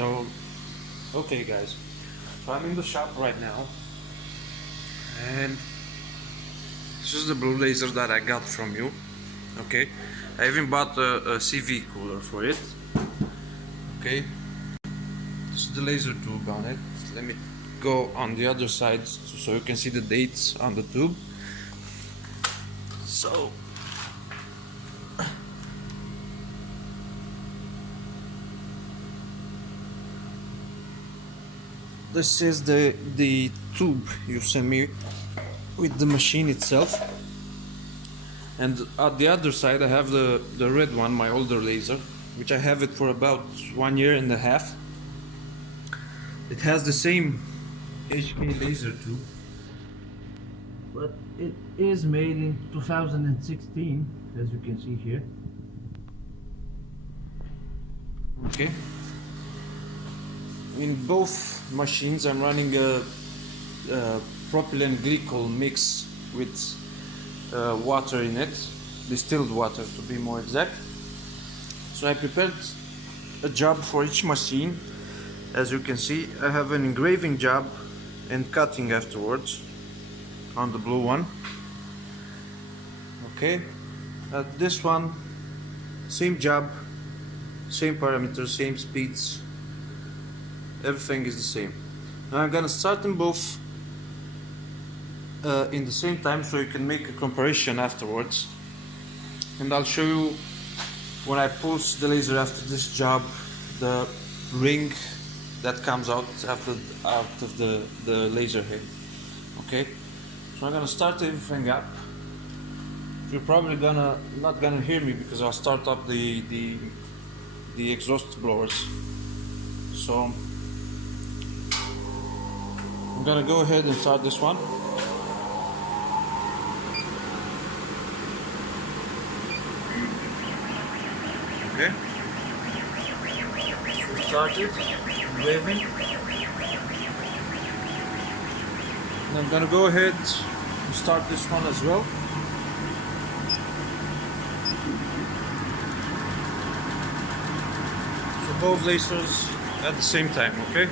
So, okay guys, so I'm in the shop right now, and this is the blue laser that I got from you. Okay, I even bought a CV cooler for it. Okay, this is the laser tube on it. Let me go on the other side so you can see the dates on the tube. So this is the tube you sent me with the machine itself, and at the other side I have the red one, my older laser, which I have it for about 1.5 years. It has the same HK laser tube, but it is made in 2016, as you can see here. Okay, in both machines I'm running a propylene glycol mix with water in it, distilled water to be more exact. So I prepared a job for each machine. As you can see, I have an engraving job and cutting afterwards on the blue one. Okay, this one, same job, same parameters, same speeds, everything is the same. Now I'm gonna start them both in the same time so you can make a comparison afterwards, and I'll show you when I pulse the laser after this job the ring that comes out of the laser head. Okay, so I'm gonna start everything up. You're probably not gonna hear me because I'll start up the exhaust blowers. So I'm gonna go ahead and start this one. Okay, so started waving, and I'm gonna go ahead and start this one as well. So both lasers at the same time, okay?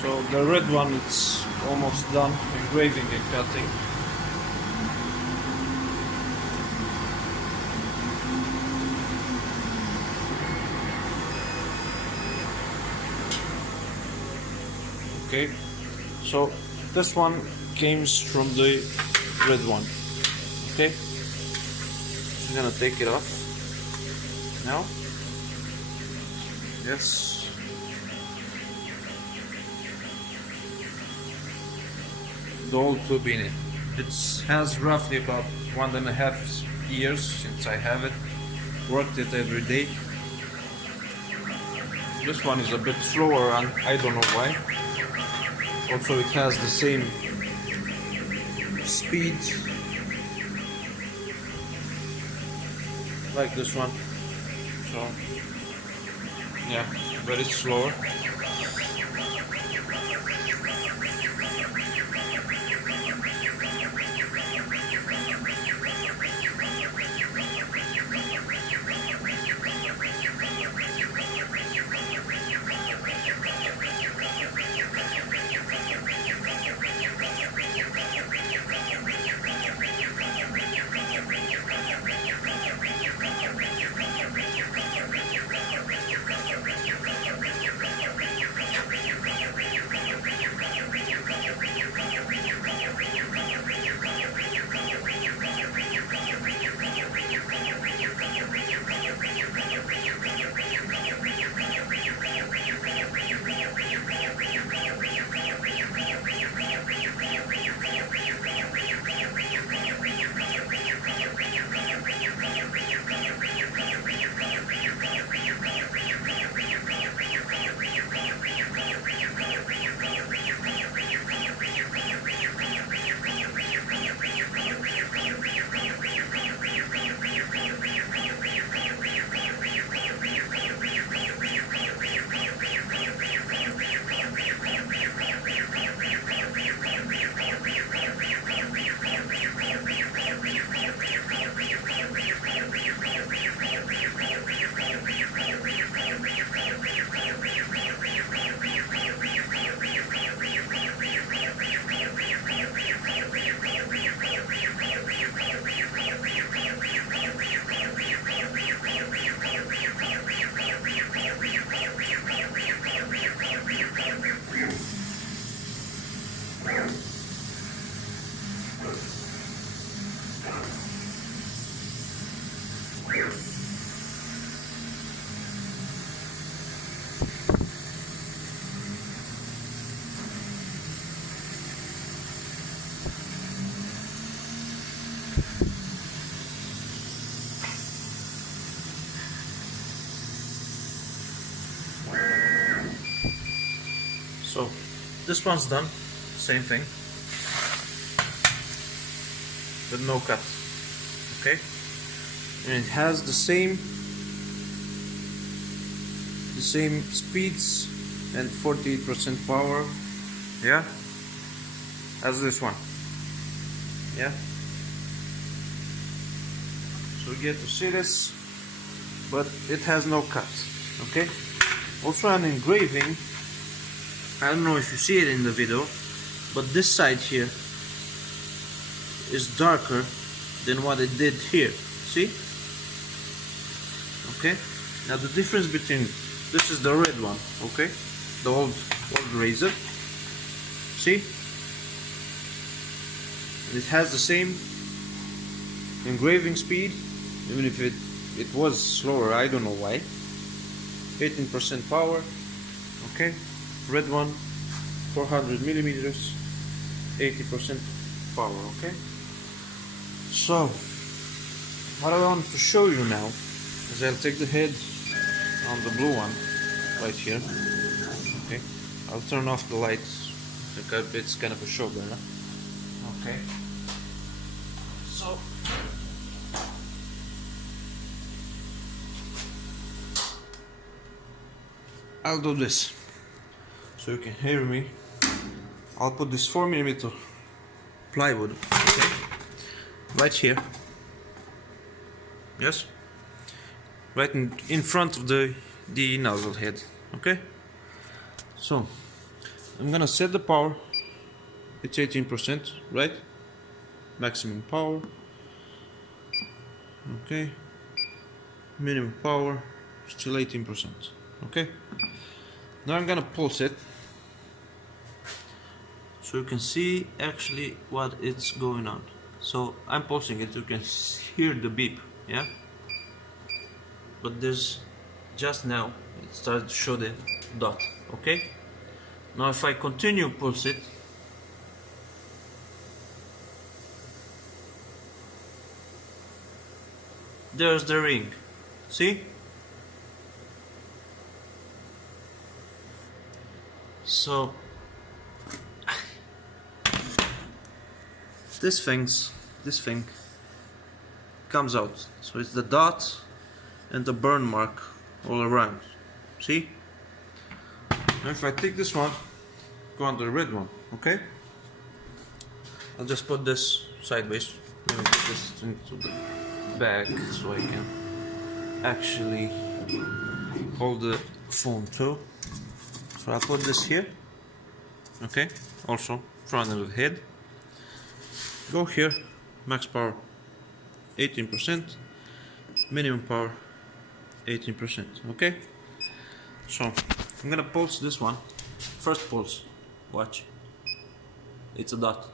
So the red one, it's almost done engraving and cutting. Okay, so this one comes from the red one. Okay, I'm gonna take it off now. Yes. The old tube in it. It has roughly about 1.5 years since I have it. Worked it every day. This one is a bit slower and I don't know why. Also, it has the same speed like this one. So yeah, but it's slower. So this one's done, same thing, but no cut. Okay, and it has the same speeds and 48% power, yeah, as this one. Yeah, so we get to see this, but it has no cut. Okay, also an engraving. I don't know if you see it in the video, but this side here is darker than what it did here. See? Okay? Now the difference between this is the red one, okay? The old razor. See? It has the same engraving speed, even if it was slower, I don't know why. 18% power. Okay, red one, 400 millimeters, 80% power. Okay, so what I want to show you now is I'll take the head on the blue one right here. Okay, I'll turn off the lights because it's kind of a show burner. Okay, so I'll do this so you can hear me. I'll put this 4mm plywood, okay, right here. Yes, right in front of the nozzle head. Okay, so I'm gonna set the power. It's 18%, right? Maximum power. Okay, minimum power still 18%. Okay, now I'm gonna pulse it so you can see actually what it's going on. So I'm pulsing it, you can hear the beep, yeah, but there's just now it started to show the dot. Okay, now if I continue pulse it, there's the ring. See? So this thing comes out. So it's the dot and the burn mark all around. See? Now if I take this one, go on the red one, okay? I'll just put this sideways. Let me put this into the bag so I can actually hold the phone too. So I'll put this here, okay, also front of the head. Go here, max power 18%, minimum power 18%, okay? So I'm gonna pulse this one. First pulse, watch, it's a dot,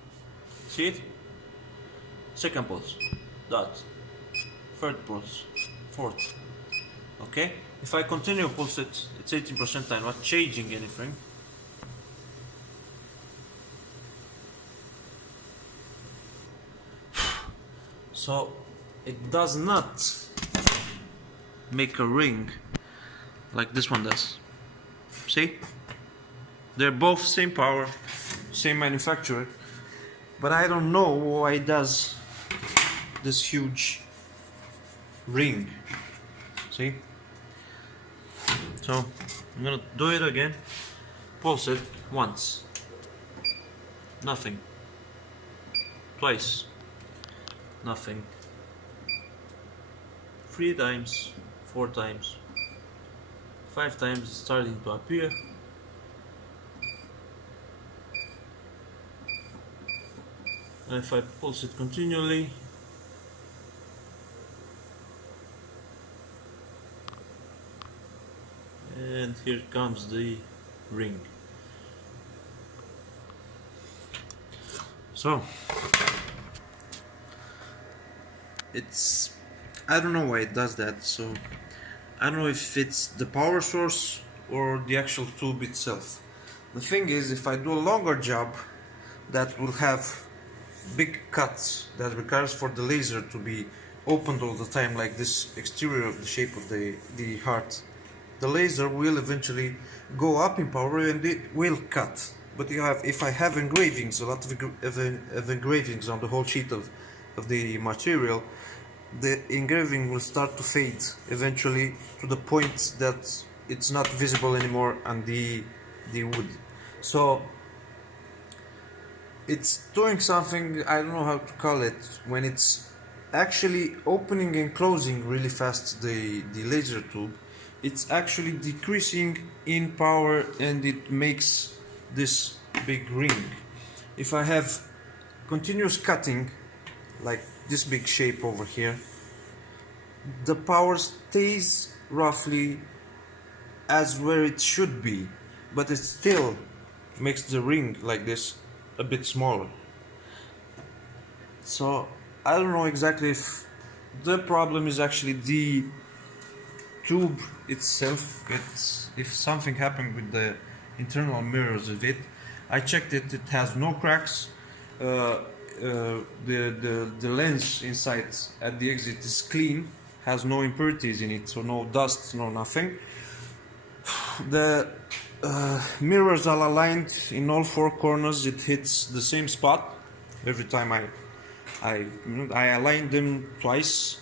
see it? Second pulse, dot. Third pulse, fourth, okay? If I continue pulse it, it's 18%, I'm not changing anything. So it does not make a ring like this one does. See? They're both same power, same manufacturer, but I don't know why it does this huge ring. See? So I'm gonna do it again. Pulse it once, nothing. Twice, nothing. 3 times, 4 times, 5 times, it's starting to appear. And if I pulse it continually, and here comes the ring. So it's, I don't know why it does that. So I don't know if it's the power source or the actual tube itself. The thing is, if I do a longer job that will have big cuts that requires for the laser to be opened all the time, like this exterior of the shape of the heart, the laser will eventually go up in power and it will cut. But if I have engravings, a lot of engravings on the whole sheet of the material, the engraving will start to fade eventually to the point that it's not visible anymore on the wood. So it's doing something, I don't know how to call it, when it's actually opening and closing really fast the laser tube, it's actually decreasing in power and it makes this big ring. If I have continuous cutting like this big shape over here, the power stays roughly as where it should be, but it still makes the ring like this a bit smaller. So I don't know exactly if the problem is actually the tube itself. If something happened with the internal mirrors of it. I checked it, it has no cracks. The lens inside at the exit is clean, has no impurities in it, so no dust, no nothing. The mirrors are aligned in all four corners. It hits the same spot every time I aligned them twice.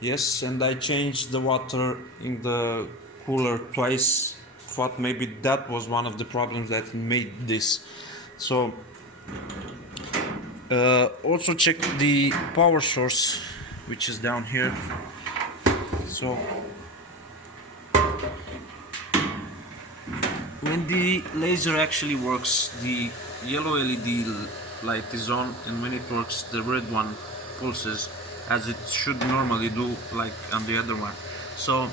Yes, and I changed the water in the cooler twice. Thought maybe that was one of the problems that made this. So also check the power source, which is down here. So when the laser actually works, the yellow LED light is on, and when it works, the red one pulses as it should normally do, like on the other one. So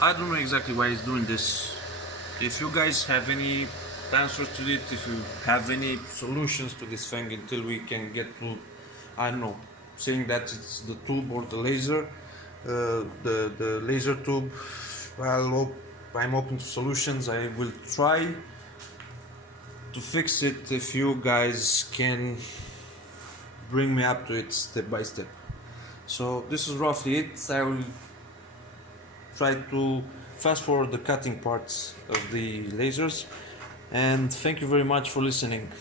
I don't know exactly why it's doing this. If you guys have any answers to it, if you have any solutions to this thing until we can get to, I don't know, saying that it's the tube or the laser, the laser tube, I'm open to solutions. I will try to fix it if you guys can bring me up to it step by step. So this is roughly it. I will try to fast forward the cutting parts of the lasers, and thank you very much for listening.